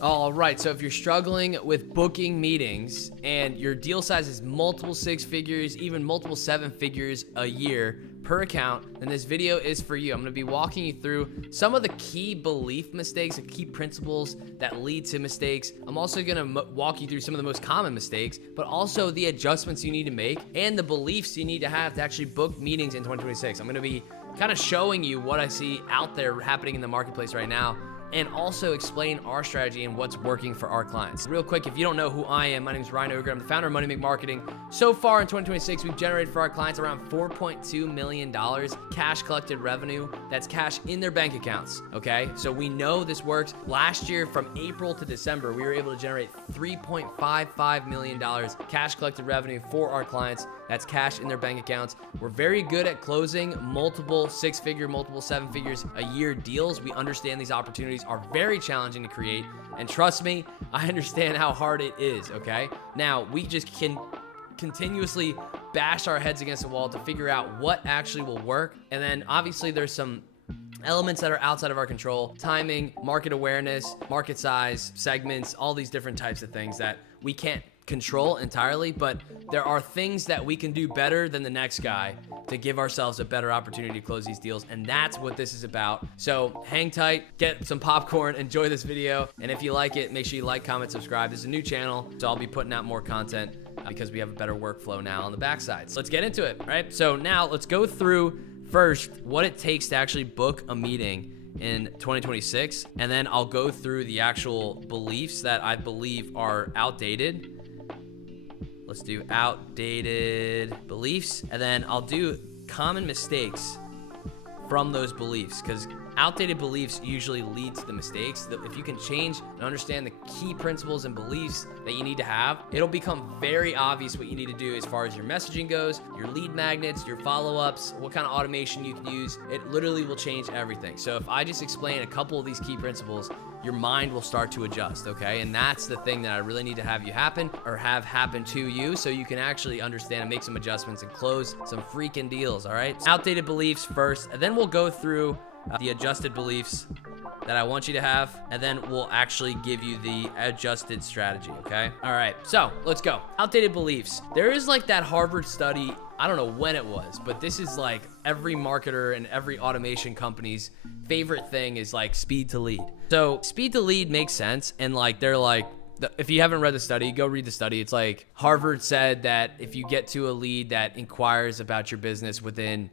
All right, so if you're struggling with booking meetings and your deal size is multiple six figures, even multiple seven figures a year per account, then this video is for you. I'm gonna be walking you through some of the key belief mistakes and key principles that lead to mistakes. I'm also gonna walk you through some of the most common mistakes, but also the adjustments you need to make and the beliefs you need to have to actually book meetings in 2026. I'm gonna be kind of showing you what I see out there happening in the marketplace right now, and also explain our strategy and what's working for our clients. Real quick, if you don't know who I am, my name is Ryan Ogre. I'm the founder of Money Make Marketing. So far in 2026, we've generated for our clients around $4.2 million cash collected revenue. That's cash in their bank accounts, okay? So we know this works. Last year, from April to December, we were able to generate $3.55 million cash collected revenue for our clients. That's cash in their bank accounts. We're very good at closing multiple six-figure, multiple seven figures a year deals. We understand these opportunities are very challenging to create. And trust me, I understand how hard it is, okay? Now, we just can continuously bash our heads against the wall to figure out what actually will work. And then obviously there's some elements that are outside of our control: timing, market awareness, market size, segments, all these different types of things that we can't control entirely, but there are things that we can do better than the next guy to give ourselves a better opportunity to close these deals, and that's what this is about. So hang tight, get some popcorn, enjoy this video, and if you like it, make sure you like, comment, subscribe. This is a new channel, so I'll be putting out more content because we have a better workflow now on the backside. So let's get into it, right? So now let's go through first what it takes to actually book a meeting in 2026, and then I'll go through the actual beliefs that I believe are outdated. Let's do outdated beliefs, and then I'll do common mistakes from those beliefs, because outdated beliefs usually lead to the mistakes. If you can change and understand the key principles and beliefs that you need to have, it'll become very obvious what you need to do as far as your messaging goes, your lead magnets, your follow-ups, what kind of automation you can use. It literally will change everything. So if I just explain a couple of these key principles, your mind will start to adjust, okay? And that's the thing that I really need to have you happen, or have happen to you, so you can actually understand and make some adjustments and close some freaking deals, all right? Outdated beliefs first, and then we'll go through the adjusted beliefs that I want you to have, and then we'll actually give you the adjusted strategy, okay? All right, so let's go. Outdated beliefs. There is like that Harvard study, I don't know when it was, but this is like every marketer and every automation company's favorite thing is like speed to lead. So speed to lead makes sense, and like they're like, if you haven't read the study, go read the study. It's like Harvard said that if you get to a lead that inquires about your business within,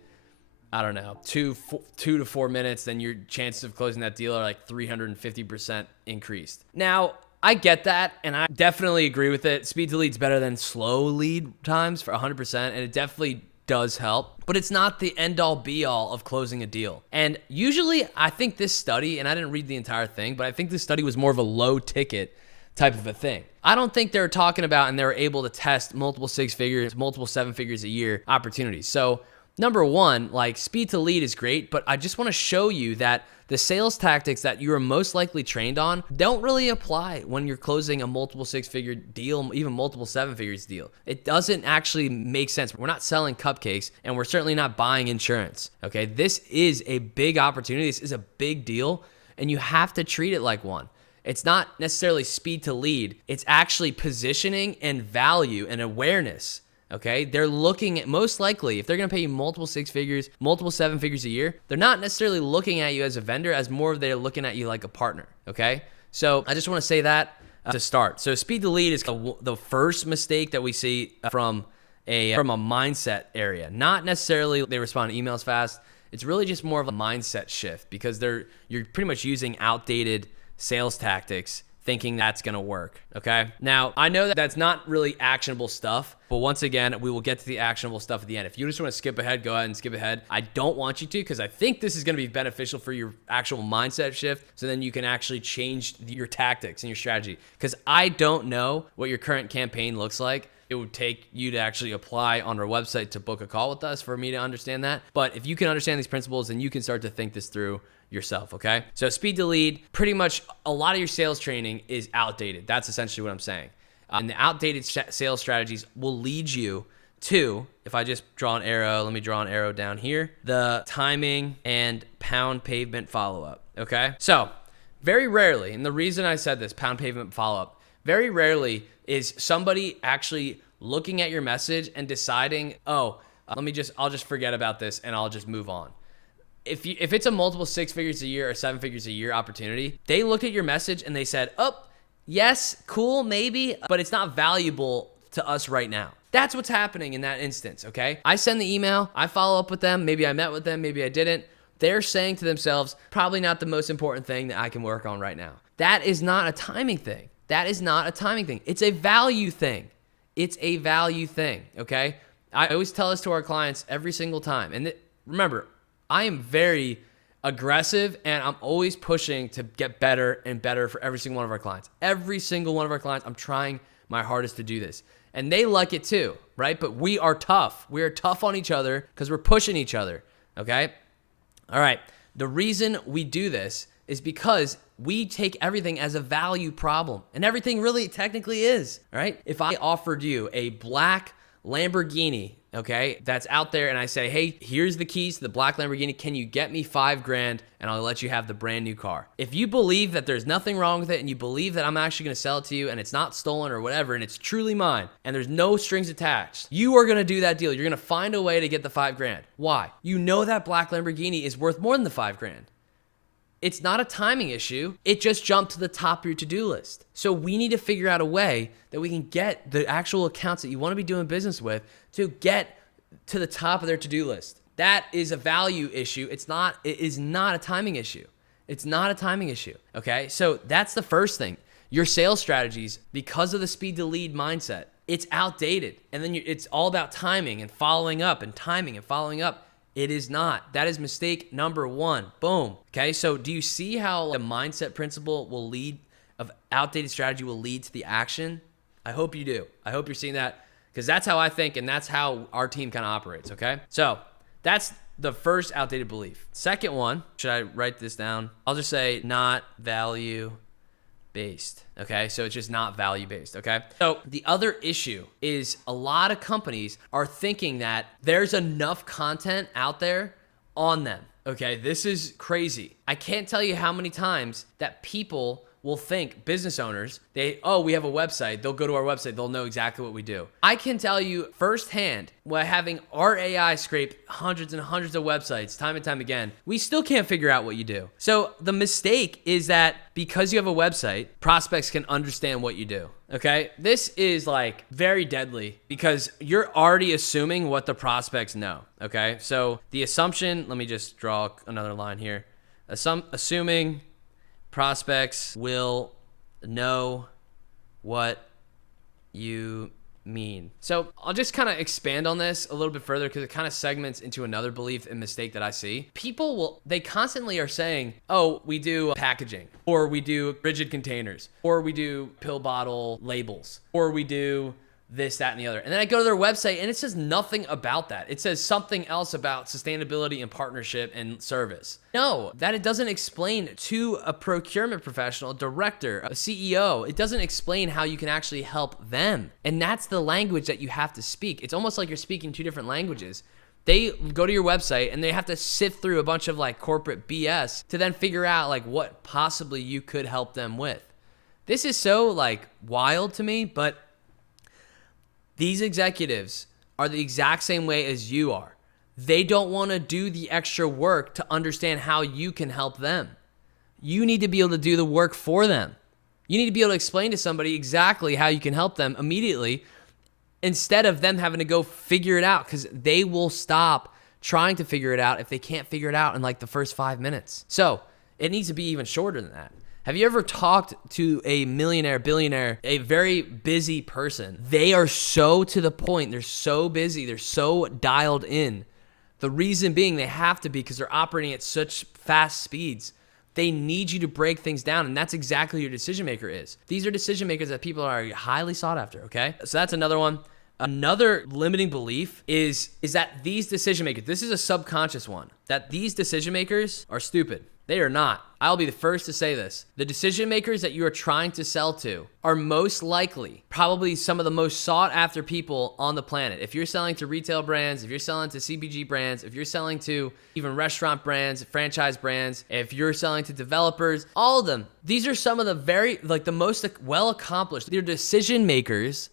I don't know, 2 to 4 minutes, then your chances of closing that deal are like 350% increased. Now, I get that, and I definitely agree with it. Speed to lead's better than slow lead times for 100%, and it definitely does help, but it's not the end-all be-all of closing a deal. And usually, I think this study, and I didn't read the entire thing, but I think this study was more of a low-ticket type of a thing. I don't think they were talking about, and they were able to test multiple six figures, multiple seven figures a year opportunities. So number one, like speed to lead is great, but I just want to show you that the sales tactics that you are most likely trained on don't really apply when you're closing a multiple six-figure deal, even multiple seven figures deal. It doesn't actually make sense. We're not selling cupcakes, and we're certainly not buying insurance, okay? This is a big opportunity. This is a big deal, and you have to treat it like one. It's not necessarily speed to lead. It's actually positioning and value and awareness. Okay, they're looking at, most likely, if they're going to pay you multiple six figures, multiple seven figures a year, they're not necessarily looking at you as a vendor, as more of they're looking at you like a partner. Okay, so I just want to say that to start. So speed to lead is the first mistake that we see from a mindset area. Not necessarily they respond to emails fast. It's really just more of a mindset shift, because you're pretty much using outdated sales tactics thinking that's gonna work, okay? Now, I know that that's not really actionable stuff, but once again, we will get to the actionable stuff at the end. If you just wanna skip ahead, go ahead and skip ahead. I don't want you to, because I think this is gonna be beneficial for your actual mindset shift, so then you can actually change your tactics and your strategy. Because I don't know what your current campaign looks like. It would take you to actually apply on our website to book a call with us for me to understand that. But if you can understand these principles, then you can start to think this through yourself, okay? So speed to lead, pretty much a lot of your sales training is outdated. That's essentially what I'm saying. And the outdated sales strategies will lead you to, if I just draw an arrow, let me draw an arrow down here, the timing and pound pavement follow-up, okay? So Very rarely, and the reason I said this, pound pavement follow-up, very rarely is somebody actually looking at your message and deciding, oh, I'll just forget about this and I'll just move on. If it's a multiple 6 figures a year or 7 figures a year opportunity, they looked at your message and they said, oh, yes, cool, maybe, but it's not valuable to us right now. That's what's happening in that instance, okay? I send the email, I follow up with them, maybe I met with them, maybe I didn't. They're saying to themselves, probably not the most important thing that I can work on right now. That is not a timing thing. That is not a timing thing. It's a value thing. It's a value thing, okay? I always tell this to our clients every single time. And remember, I am very aggressive and I'm always pushing to get better and better for every single one of our clients. Every single one of our clients, I'm trying my hardest to do this. And they like it too, right? But we are tough. We are tough on each other because we're pushing each other, okay? All right. The reason we do this is because we take everything as a value problem. And everything really technically is, right? If I offered you a black Lamborghini, okay, that's out there, and I say, hey, here's the keys to the black Lamborghini. Can you get me $5,000 and I'll let you have the brand new car? If you believe that there's nothing wrong with it and you believe that I'm actually gonna sell it to you and it's not stolen or whatever and it's truly mine and there's no strings attached, you are gonna do that deal. You're gonna find a way to get the $5,000. Why? You know that black Lamborghini is worth more than the $5,000. It's not a timing issue. It just jumped to the top of your to-do list. So we need to figure out a way that we can get the actual accounts that you want to be doing business with to get to the top of their to-do list. That is a value issue. It is not a timing issue. It's not a timing issue. Okay. So that's the first thing. Your sales strategies, because of the speed to lead mindset, it's outdated. And then it's all about timing and following up and timing and following up. It is not. That is mistake number one. Boom. Okay, so do you see how the mindset principle of outdated strategy will lead to the action? I hope you do. I hope you're seeing that because that's how I think and that's how our team kind of operates, okay? So that's the first outdated belief. Second one, should I write this down? I'll just say not value based. Okay, so it's just not value based. Okay, so the other issue is a lot of companies are thinking that there's enough content out there on them. Okay, this is crazy. I can't tell you how many times that people will think, business owners, we have a website. They'll go to our website. They'll know exactly what we do. I can tell you firsthand, while having our AI scrape hundreds and hundreds of websites time and time again, we still can't figure out what you do. So the mistake is that because you have a website, prospects can understand what you do. Okay, this is like very deadly because you're already assuming what the prospects know. Okay, so the assumption, let me just draw another line here. Assuming prospects will know what you mean. So I'll just kind of expand on this a little bit further because it kind of segments into another belief and mistake that I see. People they constantly are saying, oh, we do packaging, or we do rigid containers, or we do pill bottle labels, or we do this, that, and the other. And then I go to their website and it says nothing about that. It says something else about sustainability and partnership and service. No, that it doesn't explain to a procurement professional, a director, a CEO. It doesn't explain how you can actually help them. And that's the language that you have to speak. It's almost like you're speaking two different languages. They go to your website and they have to sift through a bunch of like corporate BS to then figure out like what possibly you could help them with. This is so like wild to me, but these executives are the exact same way as you are. They don't want to do the extra work to understand how you can help them. You need to be able to do the work for them. You need to be able to explain to somebody exactly how you can help them immediately instead of them having to go figure it out, because they will stop trying to figure it out if they can't figure it out in like the first 5 minutes. So it needs to be even shorter than that. Have you ever talked to a millionaire, billionaire, a very busy person? They are so to the point. They're so busy. They're so dialed in. The reason being they have to be because they're operating at such fast speeds. They need you to break things down, and that's exactly who your decision maker is. These are decision makers that people are highly sought after, okay? So that's another one. Another limiting belief is that these decision makers, this is a subconscious one, that these decision makers are stupid. They are not. I'll be the first to say this. The decision makers that you are trying to sell to are most likely probably some of the most sought after people on the planet. If you're selling to retail brands, if you're selling to CPG brands, if you're selling to even restaurant brands, franchise brands, if you're selling to developers, all of them, these are some of the the most well accomplished. They're decision makers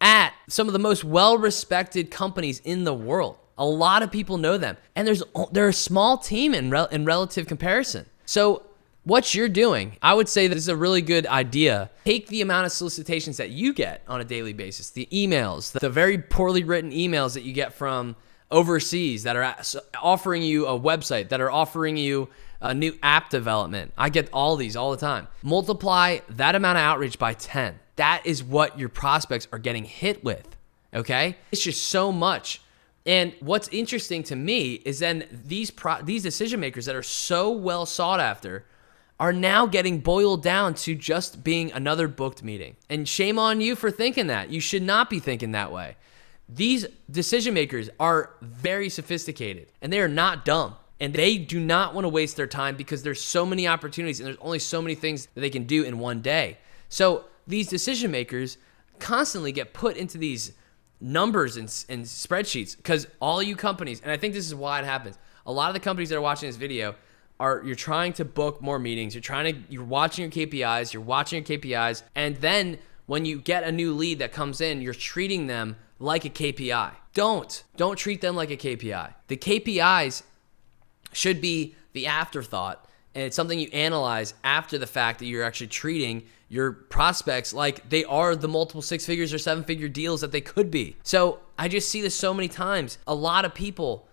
at some of the most well-respected companies in the world. A lot of people know them, and they're a small team in relative comparison. So what you're doing, I would say that this is a really good idea. Take the amount of solicitations that you get on a daily basis, the emails, the very poorly written emails that you get from overseas that are offering you a website, that are offering you a new app development. I get all these all the time. Multiply that amount of outreach by 10. That is what your prospects are getting hit with, okay? It's just so much. And what's interesting to me is then these decision makers that are so well sought after are now getting boiled down to just being another booked meeting. And shame on you for thinking that. You should not be thinking that way. These decision makers are very sophisticated, and they are not dumb. And they do not want to waste their time because there's so many opportunities and there's only so many things that they can do in one day. So these decision makers constantly get put into these numbers and spreadsheets because all you companies, and I think this is why it happens, a lot of the companies that are watching this video you're trying to book more meetings, you're watching your KPIs, and then when you get a new lead that comes in, you're treating them like a KPI. Don't treat them like a KPI. The KPIs should be the afterthought, and it's something you analyze after the fact that you're actually treating your prospects like they are the multiple 6 figures or 7 figure deals that they could be. So I just see this so many times. A lot of people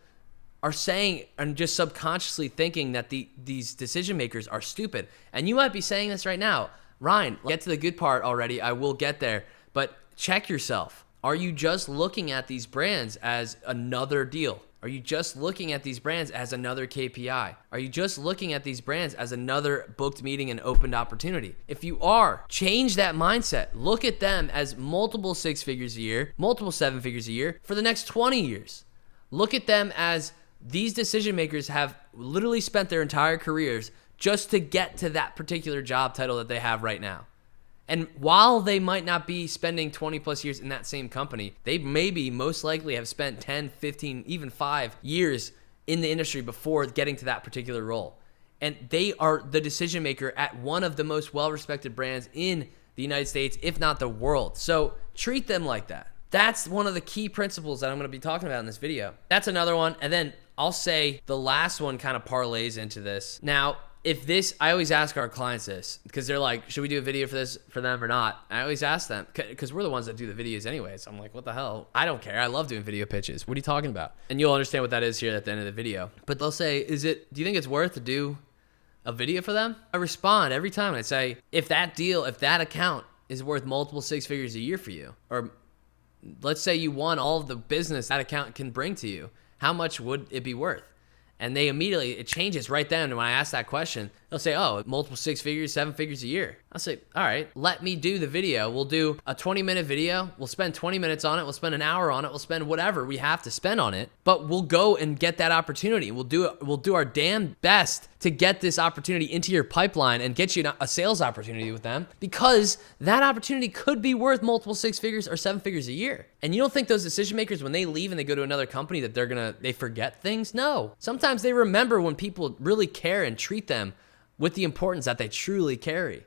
are saying and just subconsciously thinking that these decision makers are stupid. And you might be saying this right now. Ryan, get to the good part already. I will get there. But check yourself. Are you just looking at these brands as another deal? Are you just looking at these brands as another KPI? Are you just looking at these brands as another booked meeting and opened opportunity? If you are, change that mindset. Look at them as multiple 6 figures a year, multiple 7 figures a year for the next 20 years. Look at them as these decision makers have literally spent their entire careers just to get to that particular job title that they have right now. And while they might not be spending 20 plus years in that same company, they maybe most likely have spent 10, 15, even 5 years in the industry before getting to that particular role. And they are the decision maker at one of the most well-respected brands in the United States, if not the world. So treat them like that. That's one of the key principles that I'm going to be talking about in this video. That's another one. And then I'll say the last one kind of parlays into this. Now, I always ask our clients this because they're like, should we do a video for this for them or not? I always ask them because we're the ones that do the videos anyway. So I'm like, what the hell? I don't care. I love doing video pitches. What are you talking about? And you'll understand what that is here at the end of the video. But they'll say, do you think it's worth to do a video for them? I respond every time and I say, if that account is worth multiple 6 figures a year for you, or let's say you won all of the business that account can bring to you, how much would it be worth? And it changes right then when I ask that question. They'll say, oh, multiple 6 figures, 7 figures a year. I'll say, all right, let me do the video. We'll do a 20-minute video. We'll spend 20 minutes on it. We'll spend an hour on it. We'll spend whatever we have to spend on it. But we'll go and get that opportunity. We'll do our damn best to get this opportunity into your pipeline and get you a sales opportunity with them, because that opportunity could be worth multiple 6 figures or 7 figures a year. And you don't think those decision makers, when they leave and they go to another company, that they forget things? No. Sometimes they remember when people really care and treat them with the importance that they truly carry.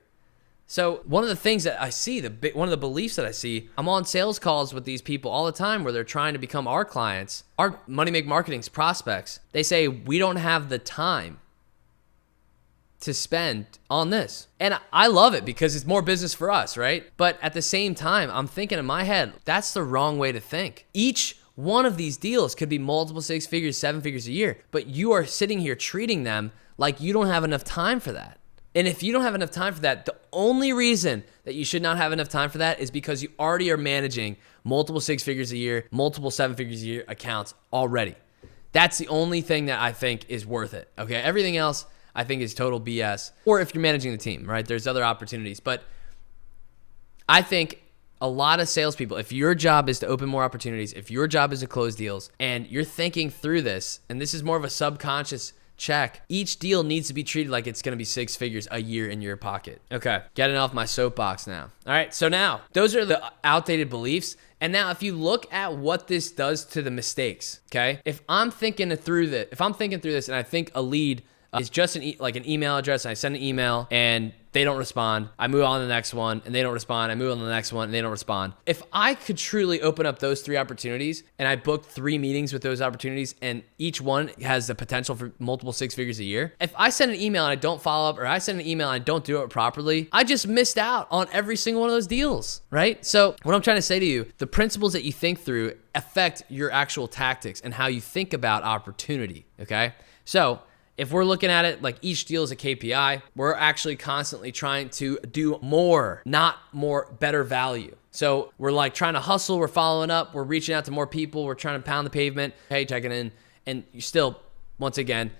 So one of the things that I see, one of the beliefs that I see, I'm on sales calls with these people all the time where they're trying to become our clients, our Money Make Marketing's prospects. They say, we don't have the time to spend on this. And I love it because it's more business for us, right? But at the same time, I'm thinking in my head, that's the wrong way to think. Each one of these deals could be multiple 6 figures, 7 figures a year, but you are sitting here treating them like you don't have enough time for that. And if you don't have enough time for that, the only reason that you should not have enough time for that is because you already are managing multiple 6 figures a year, multiple 7 figures a year accounts already. That's the only thing that I think is worth it. Okay. Everything else I think is total BS. Or if you're managing the team, right? There's other opportunities. But I think a lot of salespeople, if your job is to open more opportunities, if your job is to close deals, and you're thinking through this, and this is more of a subconscious check. Each deal needs to be treated like it's going to be 6 figures a year in your pocket. Okay, getting off my soapbox now. All right, so now those are the outdated beliefs. And now if you look at what this does to the mistakes, okay? If I'm thinking through this and I think a lead is just like an email address, and I send an email and they don't respond, I move on to the next one and they don't respond, I move on to the next one and they don't respond. If I could truly open up those 3 opportunities and I booked 3 meetings with those opportunities and each one has the potential for multiple 6 figures a year, if I send an email and I don't follow up, or I send an email and I don't do it properly, I just missed out on every single one of those deals, right? So what I'm trying to say to you, the principles that you think through affect your actual tactics and how you think about opportunity, okay? So if we're looking at it like each deal is a KPI, we're actually constantly trying to do more, not more, better value. So we're like trying to hustle, we're following up, we're reaching out to more people, we're trying to pound the pavement, hey, checking in, and you still, once again,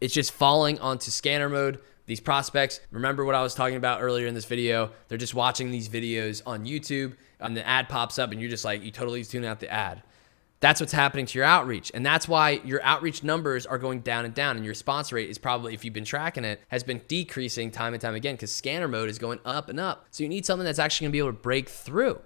it's just falling onto scanner mode. These prospects, remember what I was talking about earlier in this video, they're just watching these videos on YouTube and the ad pops up and you're just like, you totally tune out the ad. That's what's happening to your outreach. And that's why your outreach numbers are going down and down. And your response rate is probably, if you've been tracking it, has been decreasing time and time again because scanner mode is going up and up. So you need something that's actually gonna be able to break through.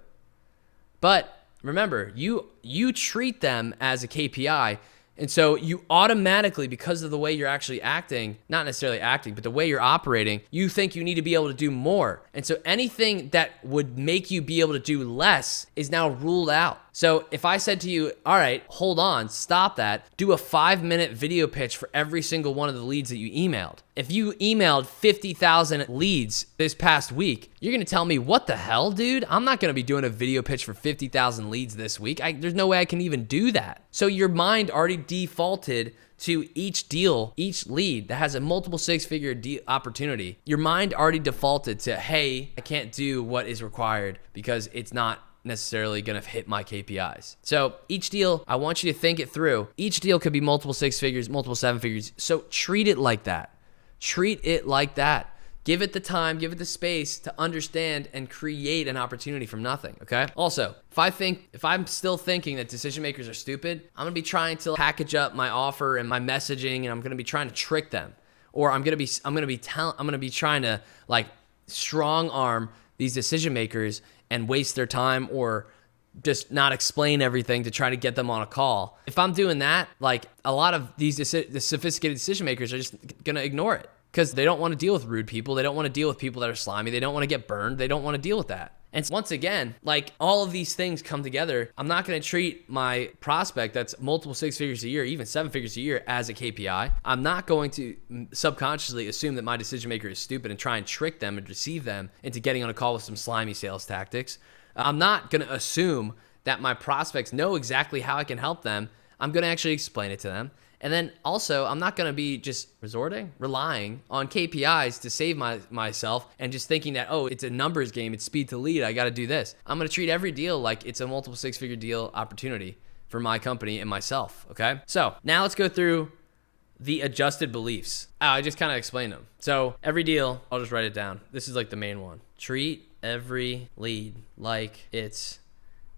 But remember, you treat them as a KPI. And so you automatically, because of the way you're actually acting, not necessarily acting, but the way you're operating, you think you need to be able to do more. And so anything that would make you be able to do less is now ruled out. So if I said to you, all right, hold on, stop that, do a 5-minute video pitch for every single one of the leads that you emailed. If you emailed 50,000 leads this past week, you're gonna tell me, what the hell, dude? I'm not gonna be doing a video pitch for 50,000 leads this week. There's no way I can even do that. So your mind already defaulted to each deal, each lead that has a multiple 6-figure opportunity. Your mind already defaulted to, hey, I can't do what is required because it's not necessarily gonna hit my KPIs. So each deal, I want you to think it through. Each deal could be multiple 6 figures, multiple 7 figures. So treat it like that. Treat it like that. Give it the time, give it the space to understand and create an opportunity from nothing, okay? Also, if I'm still thinking that decision makers are stupid, I'm gonna be trying to package up my offer and my messaging, and I'm gonna be trying to trick them. Or I'm gonna be trying to like strong arm these decision makers and waste their time, or just not explain everything to try to get them on a call. If I'm doing that, like a lot of the sophisticated decision makers are just gonna ignore it because they don't want to deal with rude people. They don't want to deal with people that are slimy. They don't want to get burned. They don't want to deal with that. And once again, like all of these things come together, I'm not going to treat my prospect that's multiple 6 figures a year, even 7 figures a year, as a KPI. I'm not going to subconsciously assume that my decision maker is stupid and try and trick them and deceive them into getting on a call with some slimy sales tactics. I'm not going to assume that my prospects know exactly how I can help them. I'm going to actually explain it to them. And then also, I'm not going to be just relying on KPIs to save myself and just thinking that, oh, it's a numbers game, it's speed to lead, I got to do this. I'm going to treat every deal like it's a multiple 6-figure deal opportunity for my company and myself, okay? So now let's go through the adjusted beliefs. I just kind of explained them. So every deal, I'll just write it down. This is like the main one. Treat every lead like it's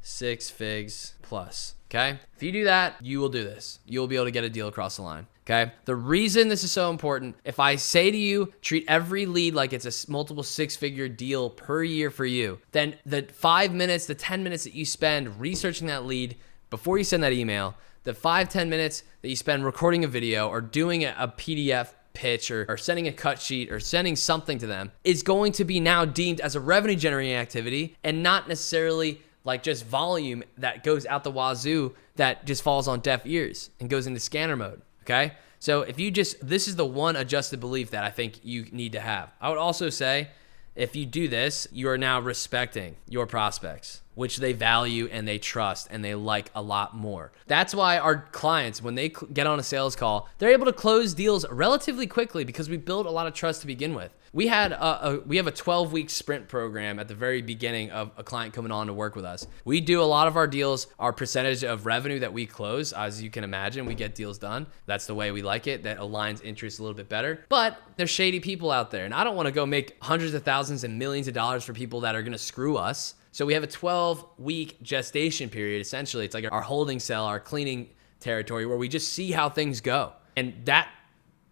6 figs plus. Okay? If you do that, you will do this. You will be able to get a deal across the line. Okay? The reason this is so important, if I say to you, treat every lead like it's a multiple 6-figure deal per year for you, then the 5 minutes, the 10 minutes that you spend researching that lead before you send that email, the 5-10 minutes that you spend recording a video or doing a PDF pitch or sending a cut sheet or sending something to them is going to be now deemed as a revenue generating activity and not necessarily like just volume that goes out the wazoo that just falls on deaf ears and goes into scanner mode, okay? So this is the one adjusted belief that I think you need to have. I would also say, if you do this, you are now respecting your prospects, which they value and they trust and they like a lot more. That's why our clients, when they get on a sales call, they're able to close deals relatively quickly because we build a lot of trust to begin with. We have a 12-week sprint program at the very beginning of a client coming on to work with us. We do a lot of our deals, our percentage of revenue that we close, as you can imagine, we get deals done. That's the way we like it. That aligns interests a little bit better. But there's shady people out there, and I don't want to go make hundreds of thousands and millions of dollars for people that are going to screw us. So we have a 12-week gestation period. Essentially, it's like our holding cell, our cleaning territory, where we just see how things go. And that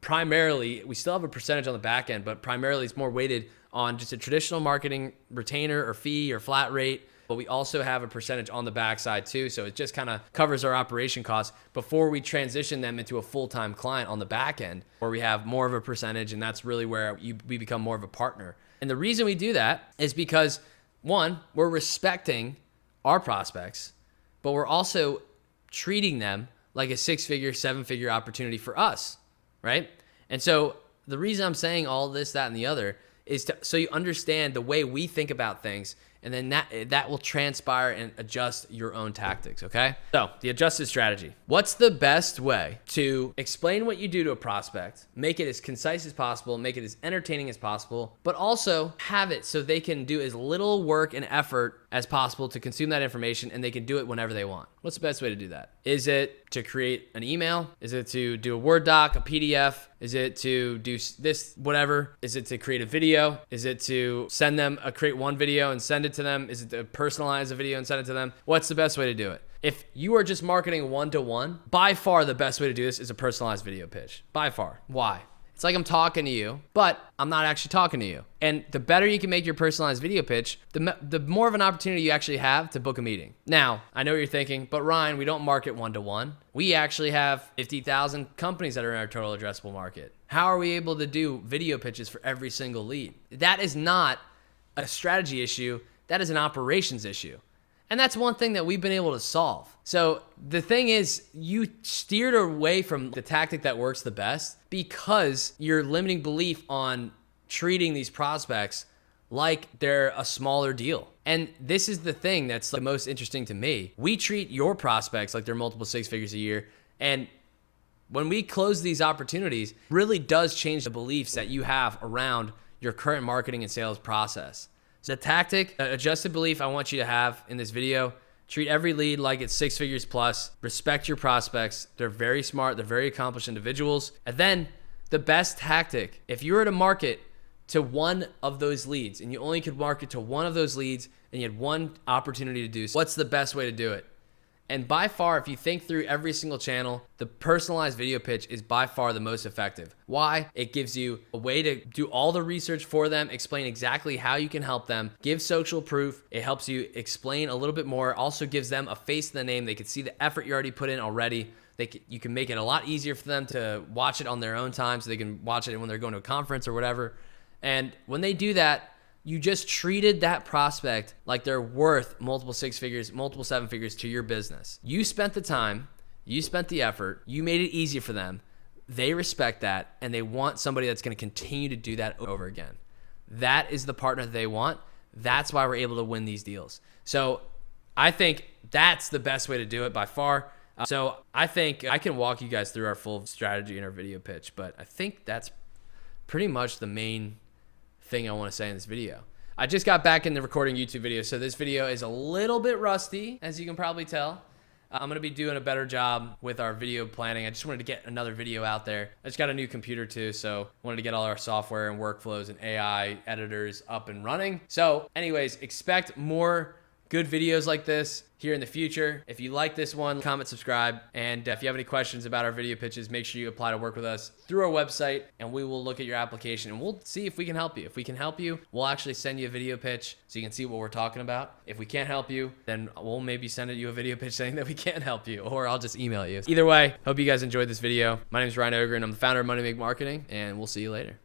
primarily, we still have a percentage on the back end, but primarily it's more weighted on just a traditional marketing retainer or fee or flat rate. But we also have a percentage on the backside too. So it just kind of covers our operation costs before we transition them into a full-time client on the back end, where we have more of a percentage, and that's really where we become more of a partner. And the reason we do that is because, one, we're respecting our prospects, but we're also treating them like a 6-figure, 7-figure opportunity for us, right? And so the reason I'm saying all this, that, and the other is so you understand the way we think about things, and then that will transpire and adjust your own tactics, okay? So the adjusted strategy. What's the best way to explain what you do to a prospect, make it as concise as possible, make it as entertaining as possible, but also have it so they can do as little work and effort as possible to consume that information, and they can do it whenever they want? What's the best way to do that? Is it to create an email? Is it to do a Word doc, a PDF? Is it to do this, whatever? Is it to create a video? Is it to send them create one video and send it to them? Is it to personalize a video and send it to them? What's the best way to do it? If you are just marketing one-to-one, by far the best way to do this is a personalized video pitch. By far. Why? It's like I'm talking to you, but I'm not actually talking to you. And the better you can make your personalized video pitch, the more of an opportunity you actually have to book a meeting. Now, I know what you're thinking, but Ryan, we don't market one-to-one. We actually have 50,000 companies that are in our total addressable market. How are we able to do video pitches for every single lead? That is not a strategy issue. That is an operations issue. And that's one thing that we've been able to solve. So the thing is, you steered away from the tactic that works the best because you're limiting belief on treating these prospects like they're a smaller deal. And this is the thing that's the most interesting to me. We treat your prospects like they're multiple 6 figures a year. And when we close these opportunities, really does change the beliefs that you have around your current marketing and sales process. So the tactic, adjusted belief I want you to have in this video: treat every lead like it's 6 figures plus. Respect your prospects. They're very smart. They're very accomplished individuals. And then the best tactic, if you were to market to one of those leads and you only could market to one of those leads and you had one opportunity to do so, what's the best way to do it? And by far, if you think through every single channel, the personalized video pitch is by far the most effective. Why? It gives you a way to do all the research for them, explain exactly how you can help them, give social proof. It helps you explain a little bit more, also gives them a face to the name. They can see the effort you already put in already. You can make it a lot easier for them to watch it on their own time, so they can watch it when they're going to a conference or whatever. And when they do that, you just treated that prospect like they're worth multiple 6 figures, multiple 7 figures to your business. You spent the time, you spent the effort, you made it easy for them. They respect that, and they want somebody that's going to continue to do that over again. That is the partner they want. That's why we're able to win these deals. So I think that's the best way to do it by far. So I think I can walk you guys through our full strategy in our video pitch, but I think that's pretty much the main thing I want to say in this video. I just got back into recording YouTube videos, so this video is a little bit rusty, as you can probably tell. I'm going to be doing a better job with our video planning. I just wanted to get another video out there. I just got a new computer too, so wanted to get all our software and workflows and AI editors up and running. So anyways, expect more good videos like this here in the future. If you like this one, comment, subscribe. And if you have any questions about our video pitches, make sure you apply to work with us through our website, and we will look at your application and we'll see if we can help you. If we can help you, we'll actually send you a video pitch so you can see what we're talking about. If we can't help you, then we'll maybe send you a video pitch saying that we can't help you, or I'll just email you. Either way, hope you guys enjoyed this video. My name is Ryan Ogren. I'm the founder of Money Make Marketing, and we'll see you later.